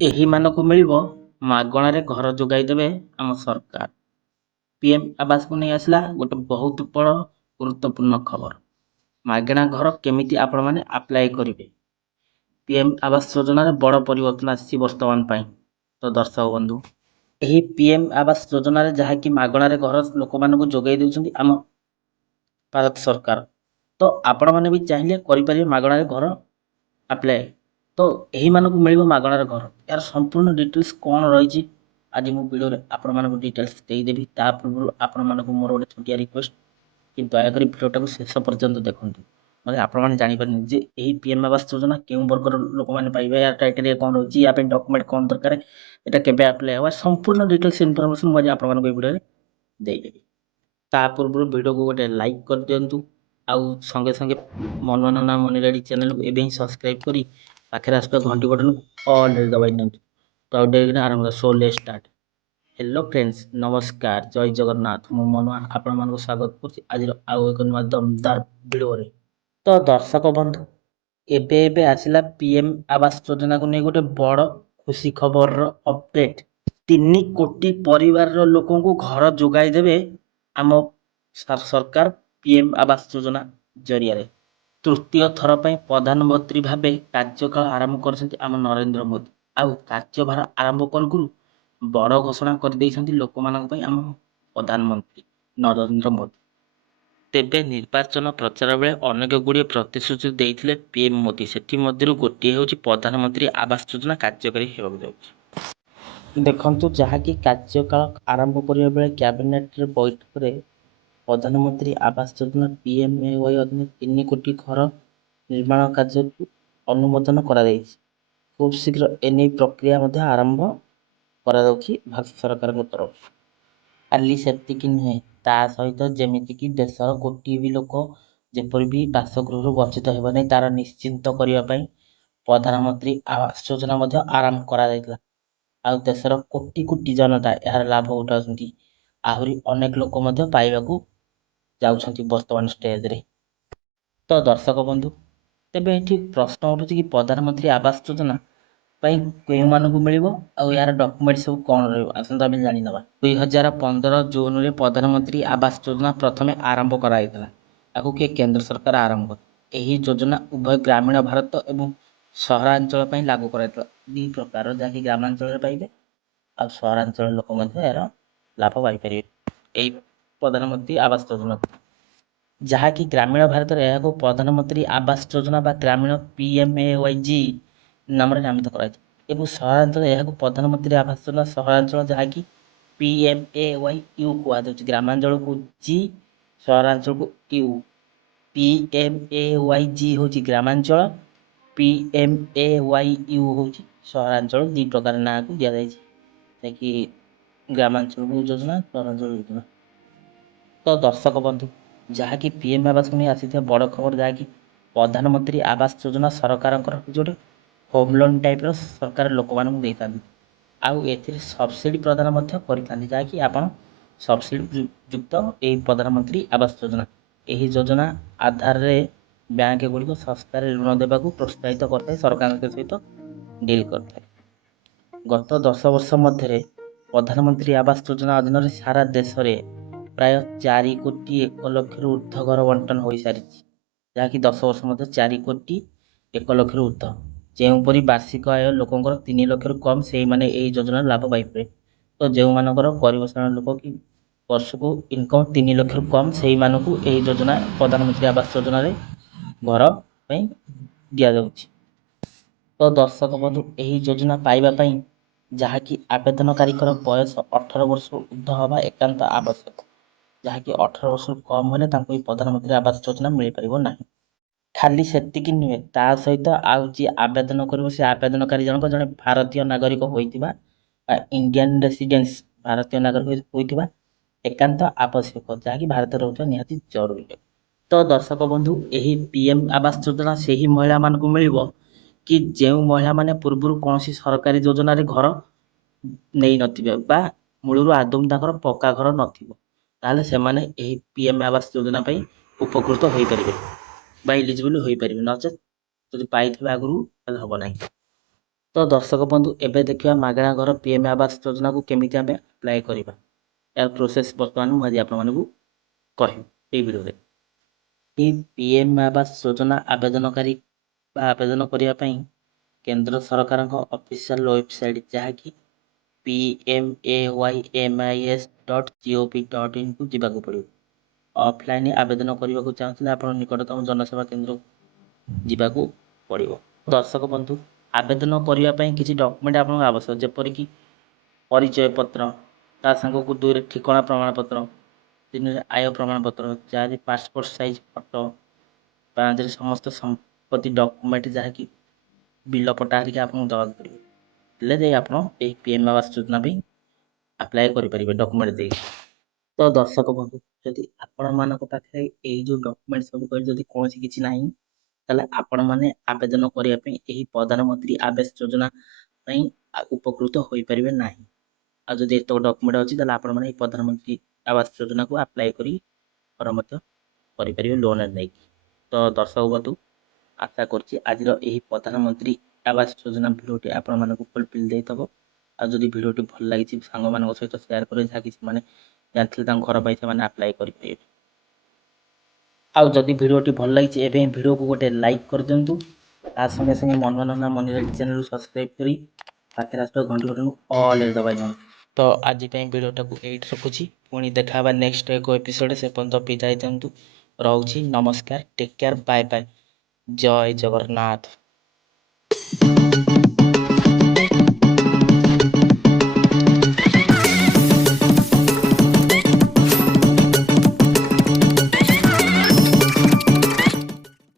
ଏହିମାନଙ୍କୁ ମିଳିବ ମାଗଣାରେ ଘର ଯୋଗାଇ ଦେବେ ଆମ ସରକାର। ପିଏମ୍ ଆବାସକୁ ନେଇ ଆସିଲା ଗୋଟେ ବହୁତ ବଡ଼ ଗୁରୁତ୍ୱପୂର୍ଣ୍ଣ ଖବର। ମାଗଣା ଘର କେମିତି ଆପଣମାନେ ଆପ୍ଲାଏ କରିବେ। ପିଏମ୍ ଆବାସ ଯୋଜନାରେ ବଡ଼ ପରିବର୍ତ୍ତନ ଆସିଛି ବର୍ତ୍ତମାନ ପାଇଁ। ତ ଦର୍ଶକ ବନ୍ଧୁ, ଏହି ପିଏମ୍ ଆବାସ ଯୋଜନାରେ ଯାହାକି ମାଗଣାରେ ଘର ଲୋକମାନଙ୍କୁ ଯୋଗାଇ ଦେଉଛନ୍ତି ଆମ ଭାରତ ସରକାର। ତ ଆପଣମାନେ ବି ଚାହିଁଲେ କରିପାରିବେ ମାଗଣାରେ ଘର ଆପ୍ଲାଏ। ତ ଏହିମାନଙ୍କୁ ମିଳିବ ମାଗଣାରେ ଘର। ଏହାର ସମ୍ପୂର୍ଣ୍ଣ ଡିଟେଲ୍ସ କ'ଣ ରହିଛି ଆଜି ମୁଁ ଭିଡ଼ିଓରେ ଆପଣମାନଙ୍କୁ ଡିଟେଲ୍ସ ଦେଇଦେବି। ତା ପୂର୍ବରୁ ଆପଣମାନଙ୍କୁ ମୋର ଗୋଟେ ଛୋଟିଆ ରିକ୍ୱେଷ୍ଟ କି ଦୟାକରି ଭିଡ଼ିଓଟାକୁ ଶେଷ ପର୍ଯ୍ୟନ୍ତ ଦେଖନ୍ତୁ। ନହେଲେ ଆପଣମାନେ ଜାଣିପାରିବେ ଯେ ଏହି ପିଏମ୍ ଆବାସ ଯୋଜନା କେଉଁ ବର୍ଗର ଲୋକମାନେ ପାଇବେ, ଏହାର କ୍ରାଇଟେରିଆ କ'ଣ ରହିଛି, ୟା ପାଇଁ ଡକ୍ୟୁମେଣ୍ଟ କ'ଣ ଦରକାର, ଏଇଟା କେବେ ଆପ୍ଲାଏ ହେବ, ସମ୍ପୂର୍ଣ୍ଣ ଡିଟେଲ୍ସ ଇନଫର୍ମେସନ୍ ମୁଁ ଆଜି ଆପଣମାନଙ୍କୁ ଏହି ଭିଡ଼ିଓରେ ଦେଇଦେବି। ତା ପୂର୍ବରୁ ଭିଡ଼ିଓକୁ ଗୋଟେ ଲାଇକ୍ କରିଦିଅନ୍ତୁ। ଆଉ ସଙ୍ଗେ ସଙ୍ଗେ ମନୋରଞ୍ଜନ ମନି ରେଡ଼ି ଚ୍ୟାନେଲକୁ ଏବେ ହିଁ ସବସ୍କ୍ରାଇବ୍ କରି ପାଖରେ ଆସୁଥିବା ଘଣ୍ଟି ବଟନକୁ ଅଲ୍ରେ ଦବାଇ ଦିଅନ୍ତୁ। ତ ଆଉ ଡେରିକିନା ଆରମ୍ଭ କରିବା। Show let's start. Hello friends, ନମସ୍କାର, ଜୟ ଜଗନ୍ନାଥ। ମୁଁ ମନୁଆ ଆପଣମାନଙ୍କୁ ସ୍ୱାଗତ କରୁଛି ଆଜିର ଆଉ ଏକ ନୂଆ ଦମଦାର ଭିଡ଼ିଓରେ। ତ ଦର୍ଶକ ବନ୍ଧୁ, ଏବେ ଆସିଲା ପିଏମ୍ ଆବାସ ଯୋଜନାକୁ ନେଇ ଗୋଟେ ବଡ଼ ଖୁସି ଖବରର ଅପଡେଟ୍। 3 କୋଟି ପରିବାରର ଲୋକଙ୍କୁ ଘର ଯୋଗାଇ ଦେବେ ଆମ ସରକାର ପିଏମ୍ ଆବାସ ଯୋଜନା ଜରିଆରେ। ତୃତୀୟ ଥର ପାଇଁ ପ୍ରଧାନମନ୍ତ୍ରୀ ଭାବେ କାର୍ଯ୍ୟକାଳ ଆରମ୍ଭ କରିଛନ୍ତି ଆମ ନରେନ୍ଦ୍ର ମୋଦି। ଆଉ କାର୍ଯ୍ୟଭାର ଆରମ୍ଭ କରୁ ବଡ଼ ଘୋଷଣା କରିଦେଇଛନ୍ତି ଲୋକମାନଙ୍କ ପାଇଁ ଆମ ପ୍ରଧାନମନ୍ତ୍ରୀ ନରେନ୍ଦ୍ର ମୋଦି। ତେବେ ନିର୍ବାଚନ ପ୍ରଚାର ବେଳେ ଅନେକ ଗୁଡ଼ିଏ ପ୍ରତିଶ୍ରୁତି ଦେଇଥିଲେ ପିଏମ୍ ମୋଦି। ସେଥିମଧ୍ୟରୁ ଗୋଟିଏ ହେଉଛି ପ୍ରଧାନମନ୍ତ୍ରୀ ଆବାସ ଯୋଜନା କାର୍ଯ୍ୟକାରୀ ହେବାକୁ ଯାଉଛି। ଦେଖନ୍ତୁ, ଯାହାକି କାର୍ଯ୍ୟକାଳ ଆରମ୍ଭ କରିବା ବେଳେ କ୍ୟାବିନେଟ୍ର ବୈଠକରେ ପ୍ରଧାନମନ୍ତ୍ରୀ ଆବାସ ଯୋଜନା PMAY ଅଧୀନରେ 3 କୋଟି ଘର ନିର୍ମାଣ କାର୍ଯ୍ୟକୁ ଅନୁମୋଦନ କରାଯାଇଛି। ଖୁବ୍ ଶୀଘ୍ର ଏନେଇ ପ୍ରକ୍ରିୟା ମଧ୍ୟ ଆରମ୍ଭ କରାଯାଉଛି ଭାରତ ସରକାରଙ୍କ ତରଫରୁ। ଖାଲି ସେତିକି ନୁହେଁ, ତା ସହିତ ଯେମିତିକି ଦେଶର ଗୋଟିଏ ବି ଲୋକ ଯେପରି ବି ବାସଗୃହରୁ ବଞ୍ଚିତ ହେବ ନାହିଁ ତାର ନିଶ୍ଚିନ୍ତ କରିବା ପାଇଁ ପ୍ରଧାନମନ୍ତ୍ରୀ ଆବାସ ଯୋଜନା ମଧ୍ୟ ଆରମ୍ଭ କରାଯାଇଥିଲା। ଆଉ ଦେଶର କୋଟି କୋଟି ଜନତା ଏହାର ଲାଭ ଉଠାଉଛନ୍ତି। ଆହୁରି ଅନେକ ଲୋକ ମଧ୍ୟ ପାଇବାକୁ ଯାଉଛନ୍ତି ବର୍ତ୍ତମାନ ଷ୍ଟେଜରେ। ତ ଦର୍ଶକ ବନ୍ଧୁ, ତେବେ ଏଠି ପ୍ରଶ୍ନ ଉଠୁଛି କି ପ୍ରଧାନମନ୍ତ୍ରୀ ଆବାସ ଯୋଜନା ପାଇଁ କେଉଁମାନଙ୍କୁ ମିଳିବ ଆଉ ଏହାର ଡକ୍ୟୁମେଣ୍ଟ ସବୁ କ'ଣ ରହିବ। ଆସନ୍ତୁ ଆମେ ଜାଣିନେବା। 2015 ଜୁନରେ ପ୍ରଧାନମନ୍ତ୍ରୀ ଆବାସ ଯୋଜନା ପ୍ରଥମେ ଆରମ୍ଭ କରାଯାଇଥିଲା। ଏହାକୁ କିଏ କେନ୍ଦ୍ର ସରକାର ଆରମ୍ଭ କଲେ। ଏହି ଯୋଜନା ଉଭୟ ଗ୍ରାମୀଣ ଭାରତ ଏବଂ ସହରାଞ୍ଚଳ ପାଇଁ ଲାଗୁ କରାଯାଇଥିଲା। 2 ପ୍ରକାର, ଯାହାକି ଗ୍ରାମାଞ୍ଚଳରେ ପାଇବେ ଆଉ ସହରାଞ୍ଚଳ ଲୋକ ମଧ୍ୟ ଏହାର ଲାଭ ପାଇପାରିବେ ଏହି ପ୍ରଧାନମନ୍ତ୍ରୀ ଆବାସ ଯୋଜନାକୁ। ଯାହାକି ଗ୍ରାମୀଣ ଭାରତରେ ଏହାକୁ ପ୍ରଧାନମନ୍ତ୍ରୀ ଆବାସ ଯୋଜନା ବା ଗ୍ରାମୀଣ PMAYG ନାମରେ ନାମିତ କରାଯାଇଛି। ଏବଂ ସହରାଞ୍ଚଳ ଏହାକୁ ପ୍ରଧାନମନ୍ତ୍ରୀ ଆବାସ ଯୋଜନା ସହରାଞ୍ଚଳ, ଯାହାକି PMAYU କୁହାଯାଉଛି। ଗ୍ରାମାଞ୍ଚଳକୁ G, ସହରାଞ୍ଚଳକୁ U। PMAYG ହେଉଛି ଗ୍ରାମାଞ୍ଚଳ, PMAYU ହେଉଛି ସହରାଞ୍ଚଳ। 2 ପ୍ରକାର ନାଁକୁ ଦିଆଯାଇଛି, ଯାହାକି ଗ୍ରାମାଞ୍ଚଳକୁ ଯୋଜନା, ସହରାଞ୍ଚଳ ଯୋଜନା। ତ ଦର୍ଶକ ବନ୍ଧୁ, ଯାହାକି ପିଏମ୍ ଆବାସକୁ ନେଇ ଆସିଥିବା ବଡ଼ ଖବର, ଯାହାକି ପ୍ରଧାନମନ୍ତ୍ରୀ ଆବାସ ଯୋଜନା ସରକାରଙ୍କର ଗୋଟେ ହୋମ୍ ଲୋନ୍ ଟାଇପ୍ର ସରକାର ଲୋକମାନଙ୍କୁ ଦେଇଥାନ୍ତି। ଆଉ ଏଥିରେ ସବସିଡ଼ି ପ୍ରଦାନ ମଧ୍ୟ କରିଥାନ୍ତି, ଯାହାକି ଆପଣ ସବସିଡ଼ି ଯୁକ୍ତ ଏହି ପ୍ରଧାନମନ୍ତ୍ରୀ ଆବାସ ଯୋଜନା। ଏହି ଯୋଜନା ଆଧାରରେ ବ୍ୟାଙ୍କ ଗୁଡ଼ିକ ଶସ୍ତାରେ ଋଣ ଦେବାକୁ ପ୍ରୋତ୍ସାହିତ କରିଥାଏ, ସରକାରଙ୍କ ସହିତ ଡିଲ୍ କରିଥାଏ। ଗତ 10 ବର୍ଷ ମଧ୍ୟରେ ପ୍ରଧାନମନ୍ତ୍ରୀ ଆବାସ ଯୋଜନା ଅଧୀନରେ ସାରା ଦେଶରେ ପ୍ରାୟ 4 କୋଟି 1 ଲକ୍ଷରୁ ଉର୍ଦ୍ଧ୍ୱ ଘର ବଣ୍ଟନ ହୋଇସାରିଛି। ଯାହାକି 10 ବର୍ଷ ମଧ୍ୟରେ 4 କୋଟି 1 ଲକ୍ଷରୁ ଉର୍ଦ୍ଧ୍ୱ। ଯେଉଁପରି ବାର୍ଷିକ ଆୟ ଲୋକଙ୍କର 3 ଲକ୍ଷରୁ କମ୍, ସେଇମାନେ ଏହି ଯୋଜନାର ଲାଭ ପାଇପାରିବେ। ତ ଯେଉଁମାନଙ୍କର ଗରିବ ଶ୍ରେଣୀର ଲୋକ କି ବର୍ଷକୁ ଇନକମ୍ 3 ଲକ୍ଷରୁ କମ୍, ସେଇମାନଙ୍କୁ ଏହି ଯୋଜନା ପ୍ରଧାନମନ୍ତ୍ରୀ ଆବାସ ଯୋଜନାରେ ଘର ପାଇଁ ଦିଆଯାଉଛି। ତ ଦର୍ଶକ ବନ୍ଧୁ, ଏହି ଯୋଜନା ପାଇବା ପାଇଁ ଯାହାକି ଆବେଦନକାରୀଙ୍କର ବୟସ 18 ବର୍ଷରୁ ଉର୍ଦ୍ଧ୍ୱ ହେବା ଏକାନ୍ତ ଆବଶ୍ୟକ। ଯାହାକି 18 ବର୍ଷରୁ କମ୍ ହେଲେ ତାଙ୍କୁ ଏହି ପ୍ରଧାନମନ୍ତ୍ରୀ ଆବାସ ଯୋଜନା ମିଳିପାରିବ ନାହିଁ। ଖାଲି ସେତିକି ନୁହେଁ, ତା ସହିତ ଆଉ ଯିଏ ଆବେଦନ କରିବ ସେ ଆବେଦନକାରୀ ଜଣକ ଜଣେ ଭାରତୀୟ ନାଗରିକ ହୋଇଥିବା ବା ଇଣ୍ଡିଆନ୍ ରେସିଡେନ୍ସ, ଭାରତୀୟ ନାଗରିକ ହୋଇଥିବା ଏକାନ୍ତ ଆବଶ୍ୟକ, ଯାହାକି ଭାରତରେ ରହୁଥିବା ନିହାତି ଜରୁରୀ। ତ ଦର୍ଶକ ବନ୍ଧୁ, ଏହି ପିଏମ୍ ଆବାସ ଯୋଜନା ସେହି ମହିଳାମାନଙ୍କୁ ମିଳିବ କି ଯେଉଁ ମହିଳାମାନେ ପୂର୍ବରୁ କୌଣସି ସରକାରୀ ଯୋଜନାରେ ଘର ନେଇନଥିବେ ବା ମୂଳରୁ ଆଦୌ ତାଙ୍କର ପକ୍କା ଘର ନଥିବ, ତାହେଲେ ସେମାନେ ଏହି ପିଏମ୍ ଆବାସ ଯୋଜନା ପାଇଁ ଉପକୃତ ହୋଇପାରିବେ ବା ଇଲିଜିବୁଲ୍ ହୋଇପାରିବେ। ନଚେତ୍ ଯଦି ପାଇଥିବେ ଆଗରୁ ତାହେଲେ ହେବ ନାହିଁ। ତ ଦର୍ଶକ ବନ୍ଧୁ ଏବେ ଦେଖିବା ମାଗଣା ଘର ପିଏମ୍ ଆବାସ ଯୋଜନାକୁ କେମିତି ଆମେ ଆପ୍ଲାଏ କରିବା। ଏହାର ପ୍ରୋସେସ୍ ବର୍ତ୍ତମାନ ମୁଁ ଆଜି ଆପଣମାନଙ୍କୁ କହିବି ଏହି ଭିଡ଼ିଓରେ। ଏହି ପିଏମ୍ ଆବାସ ଯୋଜନା ଆବେଦନକାରୀ ବା ଆବେଦନ କରିବା ପାଇଁ କେନ୍ଦ୍ର ସରକାରଙ୍କ ଅଫିସିଆଲ ୱେବସାଇଟ୍ ଯାହାକି pmaymys.gov.in କୁ ଯିବାକୁ ପଡ଼ିବ। ଅଫଲାଇନ୍ ଆବେଦନ କରିବାକୁ ଚାହୁଁଥିଲେ ଆପଣ ନିକଟତମ ଜନସେବା କେନ୍ଦ୍ରକୁ ଯିବାକୁ ପଡ଼ିବ। ଦର୍ଶକ ବନ୍ଧୁ ଆବେଦନ କରିବା ପାଇଁ କିଛି ଡକ୍ୟୁମେଣ୍ଟ ଆପଣଙ୍କ ଆବଶ୍ୟକ, ଯେପରିକି ପରିଚୟ ପତ୍ର, ତା ସାଙ୍ଗକୁ 2ରେ ଠିକଣା ପ୍ରମାଣପତ୍ର, 3ରେ ଆୟ ପ୍ରମାଣପତ୍ର, 4ରେ ପାସପୋର୍ଟ ସାଇଜ ଫଟୋ, 5ରେ ସମସ୍ତ ସମ୍ପତ୍ତି ଡକ୍ୟୁମେଣ୍ଟ ଯାହାକି ବିଲ ପଟା ହେରିକା ଆପଣଙ୍କୁ ଦେବାକୁ ପଡ଼ିବ। ହେଲେ ଯାଇ ଆପଣ ଏହି ପିଏମ୍ ଆବାସ ଯୋଜନା ପାଇଁ ଆପ୍ଲାଏ କରିପାରିବେ ଡକ୍ୟୁମେଣ୍ଟ ଦେଇକି। ତ ଦର୍ଶକ ବନ୍ଧୁ ଯଦି ଆପଣମାନଙ୍କ ପାଖରେ ଏଇ ଯେଉଁ ଡକ୍ୟୁମେଣ୍ଟ ସବୁ କହିଲେ ଯଦି କୌଣସି କିଛି ନାହିଁ, ତାହେଲେ ଆପଣମାନେ ଆବେଦନ କରିବା ପାଇଁ ଏହି ପ୍ରଧାନମନ୍ତ୍ରୀ ଆବାସ ଯୋଜନା ପାଇଁ ଉପକୃତ ହୋଇପାରିବେ ନାହିଁ। ଆଉ ଯଦି ଏତକ ଡକ୍ୟୁମେଣ୍ଟ ଅଛି ତାହେଲେ ଆପଣମାନେ ଏହି ପ୍ରଧାନମନ୍ତ୍ରୀ ଆବାସ ଯୋଜନାକୁ ଆପ୍ଲାଏ କରି ଘର ମଧ୍ୟ କରିପାରିବେ ଲୋନରେ ନେଇକି। ତ ଦର୍ଶକ ବନ୍ଧୁ ଆଶା କରୁଛି ଆଜିର ଏହି ପ୍ରଧାନମନ୍ତ୍ରୀ ଆବାସ ଯୋଜନା ଭିଡ଼ିଓଟି ଆପଣମାନଙ୍କୁ ଫୁଲଫିଲ୍ ଦେଇଥିବ। ଆଉ ଯଦି ଭିଡ଼ିଓଟି ଭଲ ଲାଗିଛି ସାଙ୍ଗମାନଙ୍କ ସହିତ ସେୟାର କରି ଯାହାକି ସେମାନେ ଜାଣିଥିଲେ ତାଙ୍କ ଘର ପାଇଁ ସେମାନେ ଆପ୍ଲାଏ କରିପାରିବେ। ଆଉ ଯଦି ଭିଡ଼ିଓଟି ଭଲ ଲାଗିଛି ଏବେ ଭିଡ଼ିଓକୁ ଗୋଟେ ଲାଇକ୍ କରିଦିଅନ୍ତୁ। ତା ସଙ୍ଗେ ସଙ୍ଗେ ମନୋରଞ୍ଜନ ମନିରାଜ ଚ୍ୟାନେଲକୁ ସବସ୍କ୍ରାଇବ୍ କରି ପାଖରେ ଆସୁଥିବା ଘଣ୍ଟି ବଟନକୁ ଅଲ୍ରେ ଦବାଇ ଦିଅନ୍ତୁ। ତ ଆଜି ପାଇଁ ଭିଡ଼ିଓଟାକୁ ଏଇଠି ରଖୁଛି, ପୁଣି ଦେଖା ହେବା ନେକ୍ସଟ ଏକ ଏପିସୋଡ଼ରେ। ସେ ପର୍ଯ୍ୟନ୍ତ ବିଦାୟ ଦିଅନ୍ତୁ। ରହୁଛି, ନମସ୍କାର, ଟେକ୍ କେୟାର, ବାଏ ବାଏ, ଜୟ ଜଗନ୍ନାଥ।